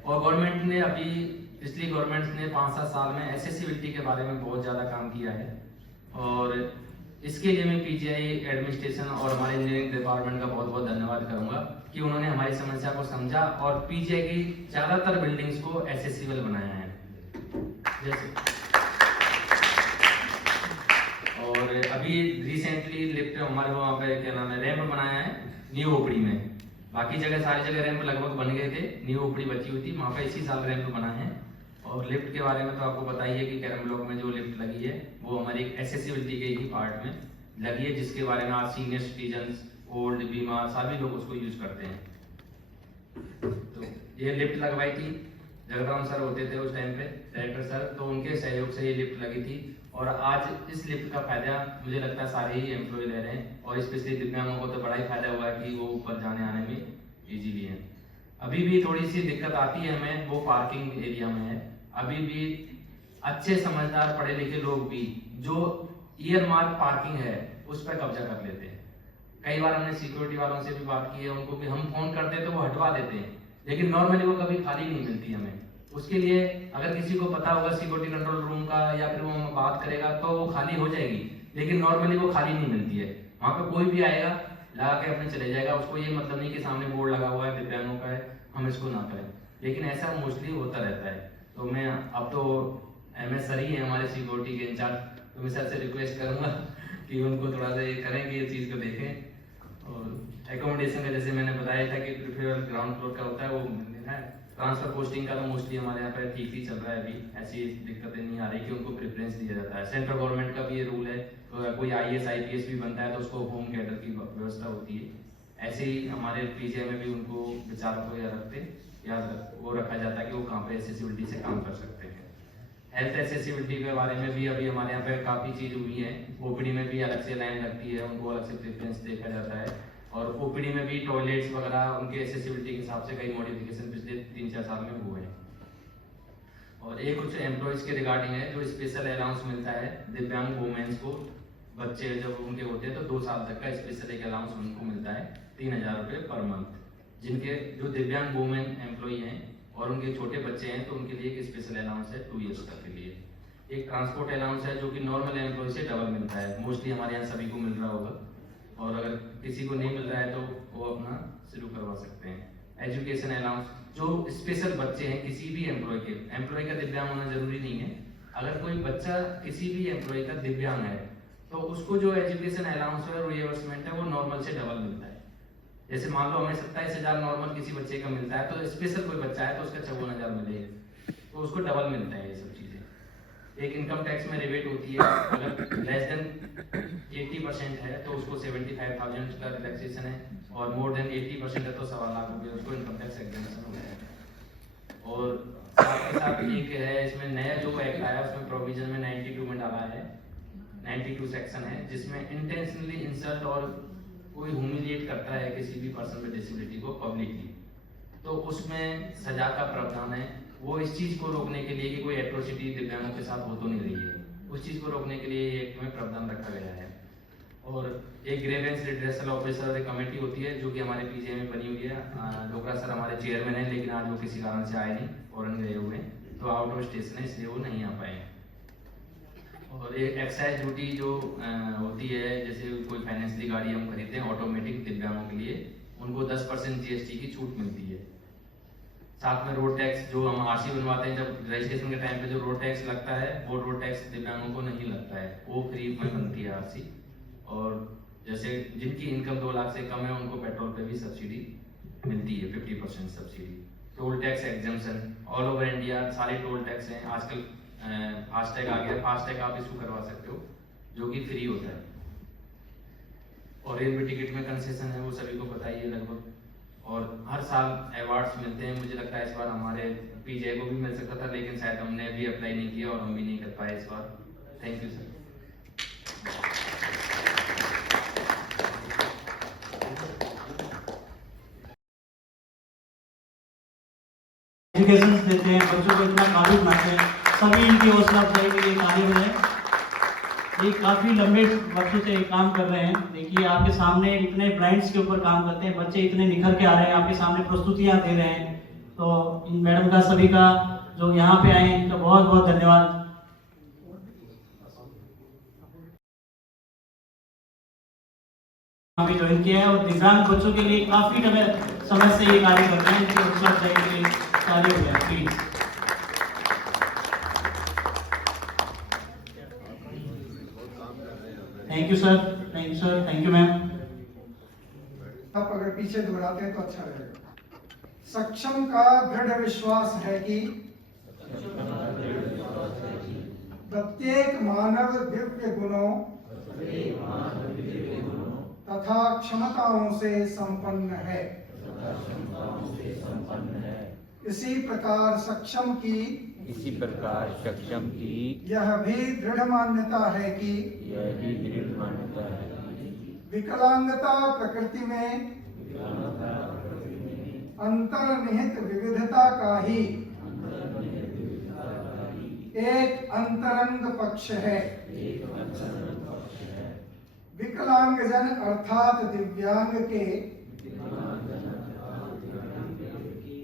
और गवर्नमेंट ने अभी पिछली गवर्नमेंट ने 5-7 साल में एक्सेसिबिलिटी के बारे में बहुत ज़्यादा काम किया है और इसके लिए मैं पीजीआई एडमिनिस्ट्रेशन और हमारे इंजीनियरिंग डिपार्टमेंट का बहुत बहुत धन्यवाद करूंगा कि उन्होंने हमारी समस्या को समझा और पीजीआई की ज़्यादातर बिल्डिंग्स को एक्सेसिबल बनाया है। जैसे और अभी रिसेंटली लिफ्ट हमारे वहाँ पे क्या नाम है रैंप बनाया है न्यू ओपड़ी में। बाकी जगह सारी जगह रैंप लगभग बन गए थे, न्यू ओपड़ी बची हुई थी, वहाँ पे इसी साल रैंप बना है। और लिफ्ट के बारे में तो आपको पता ही है कि कैरम ब्लॉक में जो लिफ्ट लगी है वो हमारी एक्सेसिबिलिटी के ही पार्ट में लगी है, जिसके बारे में आज सीनियर सिटीजन्स, ओल्ड, बीमार सभी लोग उसको यूज करते हैं। तो ये लिफ्ट लगवाई थी, जगराम सर होते थे उस टाइम पे डायरेक्टर सर, तो उनके सहयोग से ये लिफ्ट लगी थी और आज इस लिफ्ट का फायदा मुझे लगता है सारे ही एम्प्लॉय ले रहे हैं और स्पेशली दिव्यांगों को तो बड़ा ही फायदा हुआ है कि वो ऊपर जाने आने में इजीली है। अभी भी थोड़ी सी दिक्कत आती है हमें, वो पार्किंग एरिया में है। अभी भी अच्छे समझदार पढ़े लिखे लोग भी जो ईयर मार्क पार्किंग है उस पर कब्जा कर लेते हैं। कई बार हमने सिक्योरिटी वालों से भी बात की है, उनको भी हम फोन करते हैं तो वो हटवा देते हैं, लेकिन नॉर्मली वो कभी खाली नहीं मिलती हमें। उसके लिए अगर किसी को पता होगा सिक्योरिटी कंट्रोल रूम का या फिर वो बात करेगा तो वो खाली हो जाएगी, लेकिन नॉर्मली वो खाली नहीं मिलती है। वहाँ पे कोई भी आएगा लगा के अपने चले जाएगा, उसको ये मतलब नहीं कि सामने बोर्ड लगा हुआ है दिव्यांगों का है हम इसको ना करें, लेकिन ऐसा मोस्टली होता रहता है। तो मैं अब तो MS सर ही है हमारे सिक्योरिटी के इंचार्ज, तो मैं सर से रिक्वेस्ट करूँगा कि उनको थोड़ा सा ये करें कि ये चीज़ को देखें। और एकोमोडेशन का जैसे मैंने बताया था कि प्रिफरेबल ग्राउंड फ्लोर का होता है वो है। ट्रांसफर पोस्टिंग का तो मोस्टली हमारे यहाँ पर ठीक ही चल रहा है, अभी ऐसी दिक्कतें नहीं आ रही कि उनको प्रेफरेंस दिया जाता है। सेंट्रल गवर्नमेंट का भी ये रूल है, तो कोई IAS IPS भी बनता है तो उसको होम कैडर की व्यवस्था होती है। ऐसे ही हमारे पीजीआई में भी उनको विचारक को रखते या वो रखा जाता है कि वो कहाँ पे एक्सेसिबिलिटी से काम कर सकते हैं। हेल्थ एक्सेसिबिलिटी के बारे में भी अभी हमारे यहाँ पे काफ़ी चीज़ हुई है। OPD में भी अलग से लाइन लगती है, उनको अलग से प्रेफरेंस देखा जाता है। और ओपीडी में भी टॉयलेट्स वगैरह उनके एसेसिबिलिटी के हिसाब से कई मॉडिफिकेशन पिछले 3-4 साल में हुए हैं। और एक कुछ एम्प्लॉयज़ के रिगार्डिंग है जो स्पेशल अलाउंस मिलता है दिव्यांग वुमेन्स को, बच्चे जब उनके होते हैं तो 2 साल तक का स्पेशल एक अलाउंस उनको मिलता है 3000 रुपये पर मंथ। जिनके जो दिव्यांग वुमेन एम्प्लॉई हैं और उनके छोटे बच्चे हैं तो उनके लिए एक स्पेशल अलाउंस है 2 ईयर्स तक के लिए। एक ट्रांसपोर्ट अलाउंस है जो कि नॉर्मल एम्प्लॉय से डबल मिलता है, मोस्टली हमारे यहाँ सभी को मिल रहा होगा, और अगर किसी को नहीं मिल रहा है तो वो अपना शुरू करवा सकते हैं। एजुकेशन अलाउंस जो स्पेशल बच्चे हैं किसी भी एम्प्लॉय का दिव्यांग होना जरूरी नहीं है, अगर कोई बच्चा किसी भी एम्प्लॉय का दिव्यांग है तो उसको जो एजुकेशन अलाउंस है रियम्बर्समेंट है वो नॉर्मल से डबल मिलता है। जैसे मान लो हमें 27,000 नॉर्मल किसी बच्चे का मिलता है तो स्पेशल कोई बच्चा है तो उसका 54,000 मिलेगा, तो उसको डबल मिलता है। ये सब चीजें एक इनकम टैक्स में रिबेट होती है, अगर लेस देन 80% है तो उसको 75,000 का रिलैक्सेशन है, और मोर देन 80% है तो 1.25 लाख रुपये उसको इनकम टैक्स एग्जेम्पशन हो जाएगा। और साथ के साथ एक है इसमें नया जो एक्ट आया उसमें प्रोविजन में 92 में डाला है, 92 सेक्शन है जिसमें इंटेंशनली इंसल्ट और कोई ह्यूमिलिएट करता है किसी भी पर्सन विद डिसेबिलिटी को पब्लिकली, तो उसमें सजा का प्रावधान है। वो इस चीज को रोकने के लिए कि कोई एट्रोसिटी दिव्यांगों के साथ हो तो नहीं रही है, उस चीज को रोकने के लिए एक्ट में प्रावधान रखा गया है। और एक ग्रेवेंस रिड्रेसल ऑफिसर कमेटी होती है जो कि हमारे पीजे में बनी हुई है। डोगरा सर हमारे चेयरमैन हैं लेकिन आज वो किसी कारण से आए नहीं, फॉरेन गए हुए हैं, तो आउट ऑफ स्टेशन है इसलिए वो नहीं आ पाए। और एक एक्साइज ड्यूटी जो होती है, जैसे कोई फाइनेंशियली गाड़ी हम खरीदते हैं ऑटोमेटिक दिव्यांगों के लिए, उनको 10% जीएसटी की छूट मिलती है। साथ में रोड टैक्स जो हम आरसी बनवाते हैं जब रजिस्ट्रेशन के टाइम पे जो रोड टैक्स लगता है वो रोड टैक्स दिव्यांगों को नहीं लगता है, वो फ्री में बनती है आरसी। और जैसे जिनकी इनकम 2 लाख से कम है उनको पेट्रोल पे भी सब्सिडी मिलती है, 50% subsidy. Toll tax exemption all over India सारे टोल टैक्स हैं। आजकल फास्टैग आ गया, फास्टैग आप इशू करवा सकते हो जो कि फ्री होता है। और रेलवे टिकट में कंसेशन है वो सभी को पता ही है लगभग। और हर साल अवार्ड्स मिलते हैं, मुझे लगता है इस बार हमारे पीजे को भी मिल सकता था लेकिन शायद हमने भी अप्लाई नहीं किया और हम भी नहीं कर पाए इस बार। Thank you sir. एजुकेशन देते हैं, बच्चों को इतना काबिल बनाते हैं, सभी इनकी हौसला अफजाई के लिए ताली बजाएं। ये काफ़ी लंबे वर्षों से ये काम कर रहे हैं। देखिए आपके सामने इतने ब्लाइंड्स के ऊपर काम करते हैं, बच्चे इतने निखर के आ रहे हैं, आपके सामने प्रस्तुतियां दे रहे हैं। तो इन मैडम का सभी का जो यहाँ पे आए इनका बहुत बहुत धन्यवाद। ज्वाइन किया है और दिव्यांग बच्चों के लिए काफी समय से ये कार्य कर रहे हैं। इनकी हौसला अफजाई के लिए ताली बजाएं please. Thank you sir, thank you sir, thank you ma'am. आप अगर पीछे दोहराते हैं तो अच्छा रहेगा। सक्षम का दृढ़ विश्वास है कि प्रत्येक मानव दिव्य गुणों तथा क्षमताओं से संपन्न है। इसी प्रकार सक्षम की यह भी दृढ़ मान्यता है कि विकलांगता प्रकृति में अंतर्निहित विविधता का ही एक अंतरंग पक्ष है। विकलांगजन अर्थात दिव्यांग के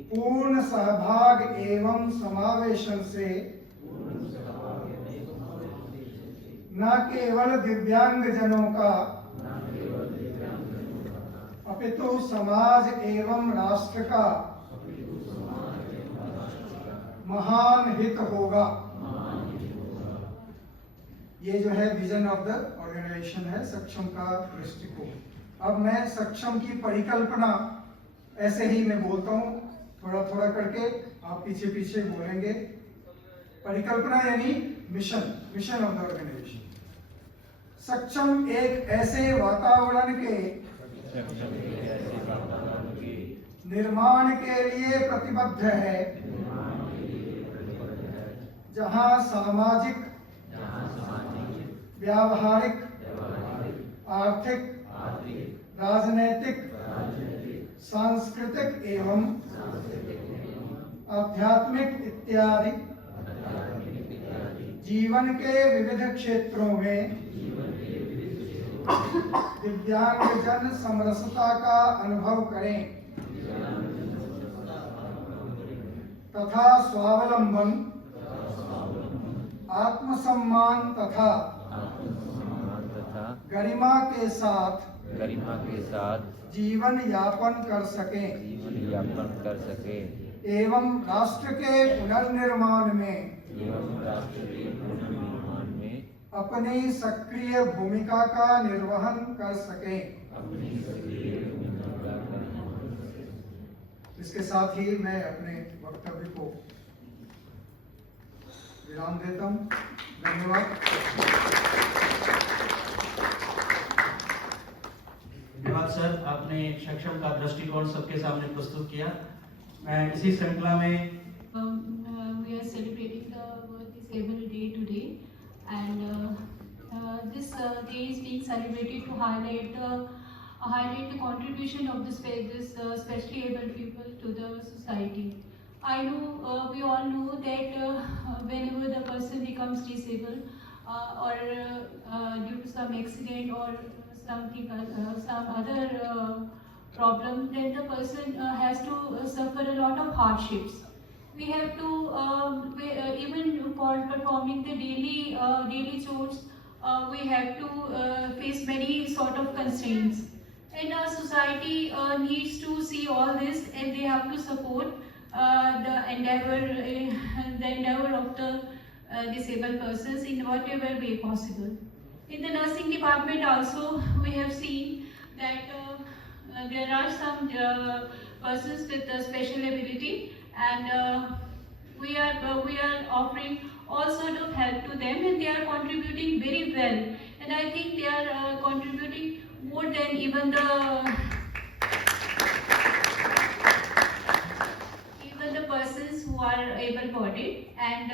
पूर्ण सहभाग एवं समावेशन से न केवल दिव्यांगजनों का अपितु समाज एवं राष्ट्र का महान हित होगा। ये जो है विजन ऑफ द ऑर्गेनाइजेशन है सक्षम का दृष्टिकोण। अब मैं सक्षम की परिकल्पना ऐसे ही मैं बोलता हूँ थोड़ा थोड़ा करके, आप पीछे पीछे बोलेंगे। परिकल्पना यानी mission, mission of the organisation. Saksham एक ऐसे वातावरण के निर्माण के लिए प्रतिबद्ध है जहां सामाजिक, व्यावहारिक, आर्थिक, राजनैतिक, सांस्कृतिक एवं आध्यात्मिक इत्यादि जीवन के विविध क्षेत्रों में दिव्यांगजन समरसता का अनुभव करें तथा स्वावलंबन, आत्मसम्मान तथा गरिमा के साथ जीवन यापन कर सके एवं राष्ट्र के पुनर्निर्माण में अपनी सक्रिय भूमिका का निर्वहन कर सके। इसके साथ ही मैं अपने वक्तव्य को विराम देता हूँ। धन्यवाद। धन्यवाद सर, आपने सक्षम का दृष्टिकोण सबके सामने प्रस्तुत किया। मैं इसी श्रृंखला में we are celebrating the World Disabled Day today, and this day is being celebrated to highlight the contribution of this specially able people to the society. I know we all know that whenever the person becomes disabled or due to some accident or something some other problem, then the person has to suffer a lot of hardships. We have to even for performing the daily chores, we have to face many sort of constraints, and our society needs to see all this, and they have to support the endeavor of the disabled persons in whatever way possible. In the nursing department also, we have seen that there are some persons with special ability, and we are offering all sort of help to them, and they are contributing very well. And I think they are contributing more than even the persons who are able-bodied. And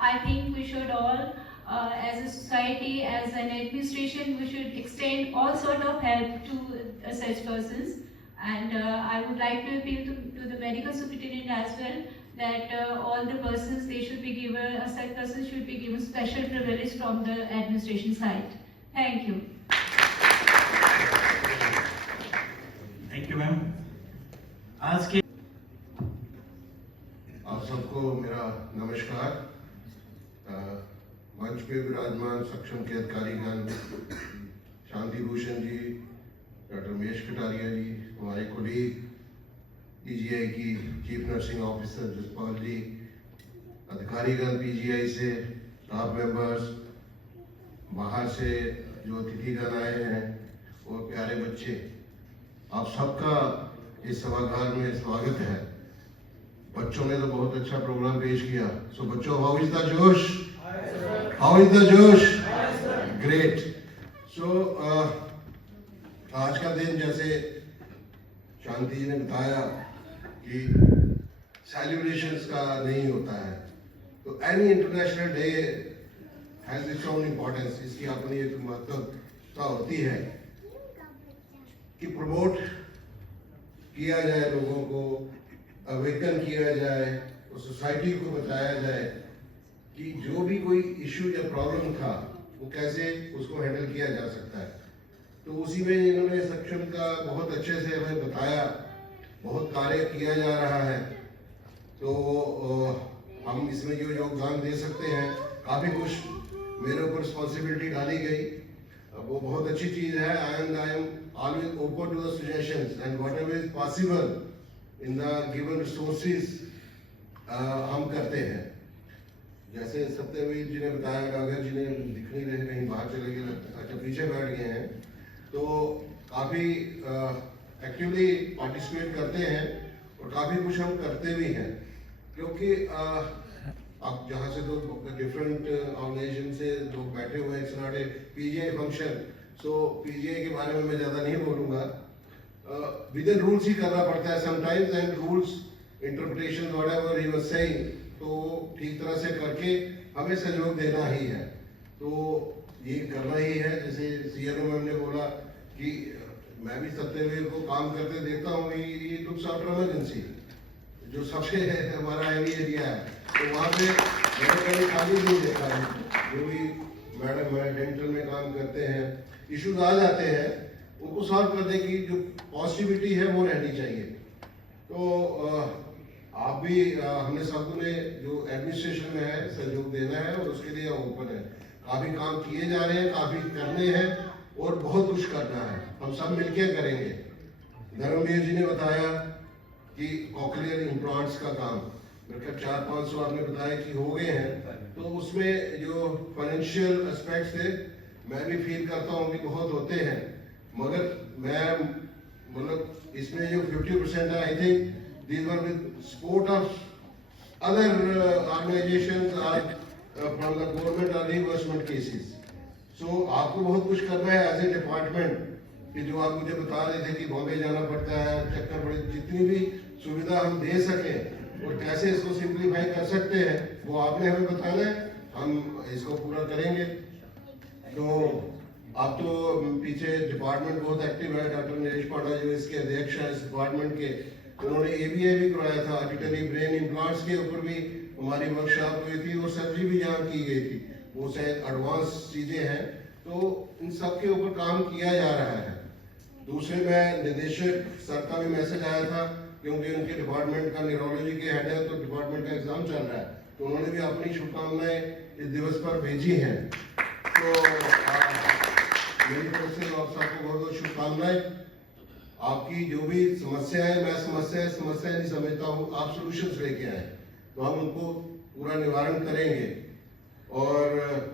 I think we should all, as a society, as an administration, we should extend all sort of help to such persons. And I would like to appeal to the medical superintendent as well, that all the persons, they should be given, such persons should be given special privilege from the administration side. Thank you. Thank you ma'am. आज के आप सबको मेरा नमस्कार। मंच पे विराजमान सक्षम के अधिकारीगण, शांति भूषण जी, डॉक्टर महेश कटारिया जी, हमारे कोलीग पीजीआई की चीफ नर्सिंग ऑफिसर जसपाल जी, अधिकारीगण पीजीआई से, स्टाफ मेंबर्स, बाहर से जो अतिथिगण आए हैं और प्यारे बच्चे, आप सबका इस सभागार में स्वागत है। बच्चों ने तो बहुत अच्छा प्रोग्राम पेश किया। सो बच्चों, हाउ इज द जोश? हाउ इज द जोश? ग्रेट। सो आज का दिन, जैसे शांति जी ने बताया कि सेलिब्रेशंस का नहीं होता है, तो any international day has its own importance. इसकी अपनी एक महत्वता होती है कि प्रमोट किया जाए, लोगों को अवेकन किया जाए और सोसाइटी को बताया जाए कि जो भी कोई इश्यू या प्रॉब्लम था वो कैसे उसको हैंडल किया जा सकता है। तो उसी में इन्होंने सक्षम का बहुत अच्छे से हमें बताया, बहुत कार्य किया जा रहा है। तो हम इसमें जो योगदान दे सकते हैं, काफ़ी कुछ मेरे ऊपर रिस्पॉन्सिबिलिटी डाली गई, वो बहुत अच्छी चीज़ है। I am always open to the suggestions and whatever is possible in the given resources हम करते हैं। जैसे सत्यवीर जी ने बताया, कागज जी ने दिख नहीं रहे, कहीं बाहर चले गए, अच्छा पीछे बैठ गए हैं, तो काफ़ी एक्टिवली पार्टिसिपेट करते हैं और काफ़ी कुछ हम करते भी हैं। क्योंकि अब जहाँ से लोग डिफरेंट ऑर्गेनाइजेशन से लोग बैठे हुए हैं, it's not a PGI function, so PGI के बारे में मैं ज़्यादा नहीं बोलूँगा। विद इन रूल्स ही करना पड़ता है sometimes, and rules interpretation whatever he was saying, तो ठीक तरह से करके हमें सहयोग देना ही है, तो ये करना ही है। जैसे सीएनओ मैम ने बोला कि मैं भी सत्यवीर को काम करते देखता हूँ, ये लुक्स आफ्टर इमरजेंसी, जो सबसे हमारा हैवी एरिया है, तो वहाँ पे मैंने कभी खाली नहीं देखा है। जो भी मैडम है डेंटल में काम करते हैं, इश्यूज आ जाते हैं, उनको सॉल्व करने की जो पॉजिटिविटी है वो रहनी चाहिए। तो आप भी हमने सबको ने जो एडमिनिस्ट्रेशन में है सहयोग देना है और उसके लिए ओपन है। काफ़ी काम किए जा रहे हैं, काफ़ी करने हैं और बहुत कुछ करना है, हम सब मिलके करेंगे। धर्मवीर जी ने बताया कि कॉकलियर इम्प्लांट्स का काम मेरे 400-500 आपने बताया कि हो गए हैं, तो उसमें जो फाइनेंशियल एस्पेक्ट्स थे मैं भी फील करता हूँ कि बहुत होते हैं, मगर मैं मतलब इसमें जो 50% है, I think these were with support of other organizations or from the government or reimbursement cases. So आपको बहुत कुछ करना है एज ए डिपार्टमेंट, कि जो आप मुझे बता रहे थे कि बॉम्बे जाना पड़ता है, चक्कर पड़े, जितनी भी सुविधा हम दे सके और कैसे इसको सिंप्लीफाई कर सकते हैं वो आपने हमें बताना है, हम इसको पूरा करेंगे। तो आप तो पीछे डिपार्टमेंट बहुत एक्टिव है, डॉक्टर नरेश पांडा जो इसके अध्यक्ष हैं इस डिपार्टमेंट के, उन्होंने ABI भी करवाया था, ऑडिटरी ब्रेन इम्प्लांट्स के ऊपर भी हमारी वर्कशॉप हुई थी और सर्जरी भी यहाँ की गई थी, वो शायद एडवांस चीजें हैं, तो इन सब के ऊपर काम किया जा रहा है। दूसरे में निदेशक सर का भी मैसेज आया था, क्योंकि उनके डिपार्टमेंट का न्यूरोलॉजी के हेड है, तो डिपार्टमेंट का एग्जाम चल रहा है, तो उन्होंने भी अपनी शुभकामनाएं इस दिवस पर भेजी हैं। तो मेरी तरफ से आप सबको बहुत बहुत शुभकामनाएं। आपकी जो भी समस्या है, मैं समस्या नहीं समझता हूँ, आप सोल्यूशंस लेके आए तो हम उनको पूरा निवारण करेंगे। और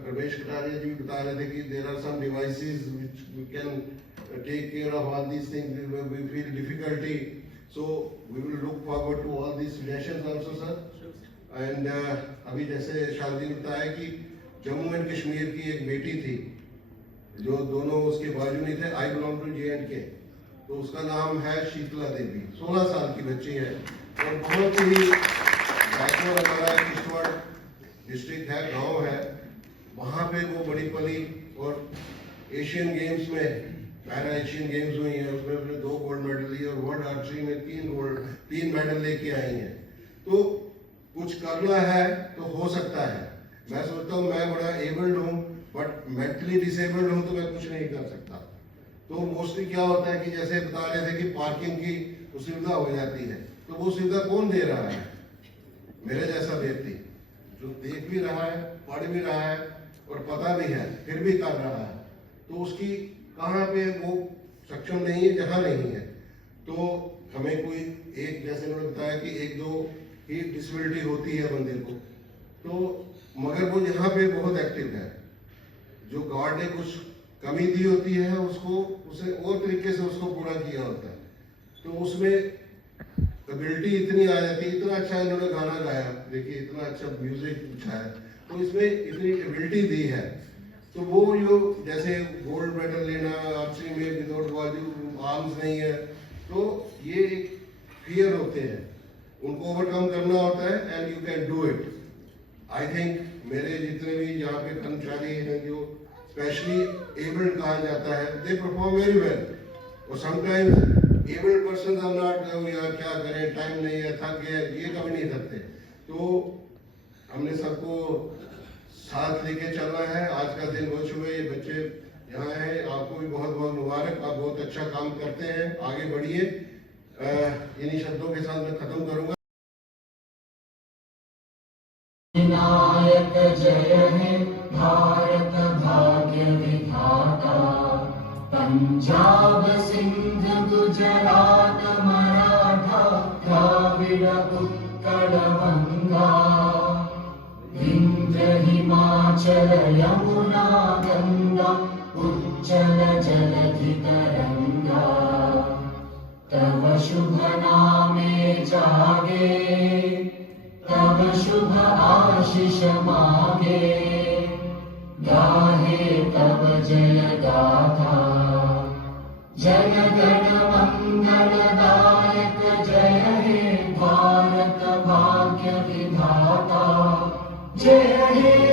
रमेश कटारिया जी भी बता रहे थे कि there are some devices which we can take care of all these things, we feel difficulty, so we will look forward to all these suggestions also sir. And अभी जैसे शादी ने बताया कि जम्मू एंड कश्मीर की एक बेटी थी जो दोनों उसके बाजू नहीं थे, आई बिलोंग टू J&K, तो उसका नाम है शीतला देवी, 16 साल की बच्ची है और बहुत ही बैकवर्ड हमारा किश्तवाड़ डिस्ट्रिक्ट है, गांव है, वहाँ पे वो बड़ी पली और एशियन गेम्स में, पैरा एशियन गेम्स हुई हैं, उसमें उसने 2 गोल्ड मेडल लिए और वर्ल्ड आर्चरी में 3 मेडल लेके आई हैं। तो कुछ करना है तो हो सकता है। मैं सोचता हूँ मैं बड़ा एबल्ड हूँ, बट मेंटली डिसेबल्ड हूँ तो मैं कुछ नहीं कर सकता। तो मोस्टली क्या होता है कि जैसे बता रहे थे कि पार्किंग की सुविधा हो जाती है, तो वो सुविधा कौन दे रहा है? मेरे जैसा व्यक्ति जो देख भी रहा है, पढ़ भी रहा है और पता भी है, फिर भी कर रहा है, तो उसकी कहाँ पे वो सक्षम नहीं है, जहाँ नहीं है। तो हमें कोई एक, जैसे उन्होंने बताया कि 1-2 ही डिसेबिलिटी होती है बंदे को, तो मगर वो यहाँ पे बहुत एक्टिव है। जो गॉड ने कुछ कमी दी होती है उसको, उसे और तरीके से उसको पूरा किया होता है, तो उसमें एबिलिटी इतनी आ जाती है। इतना अच्छा इन्होंने गाना गाया, देखिए इतना अच्छा म्यूजिक पूछा है, तो इसमें इतनी एबिलिटी दी है। तो वो जो जैसे गोल्ड मेडल लेना आर्चरी में विदाउट बाजू आर्म्स नहीं है, तो ये एक फियर होते हैं, उनको ओवरकम करना होता है and you can do it. I think मेरे जितने भी यहाँ पे कर्मचारी हैं जो स्पेशली एबल्ड कहा जाता है, दे परफॉर्म वेरी वेल, और sometimes abled person are not, यार क्या करें, टाइम नहीं है, थक गए, ये कभी नहीं थकते। तो हमने सबको साथ लेके चलना है। आज का दिन बहुत शुभ है, ये बच्चे यहाँ हैं, आपको भी बहुत बहुत मुबारक, आप बहुत अच्छा काम करते हैं, आगे बढ़िए। इन्हीं शब्दों के साथ मैं खत्म करूंगा। विनायक जय हे भारत भाग्य विधाता, पंजाब सिंध गुजरात मराठा द्राविड़ उत्कल गंगा, विंध्य हिमाचल यमुना गंगा उज्जल जलधि तरंगा, तव शुभ नामे जागे, तब शुभ आशीष मांगे, गाहे तब जय गाथा, जय गण मंगलदायक जय हे भारत भाग्य विधाता, जय हे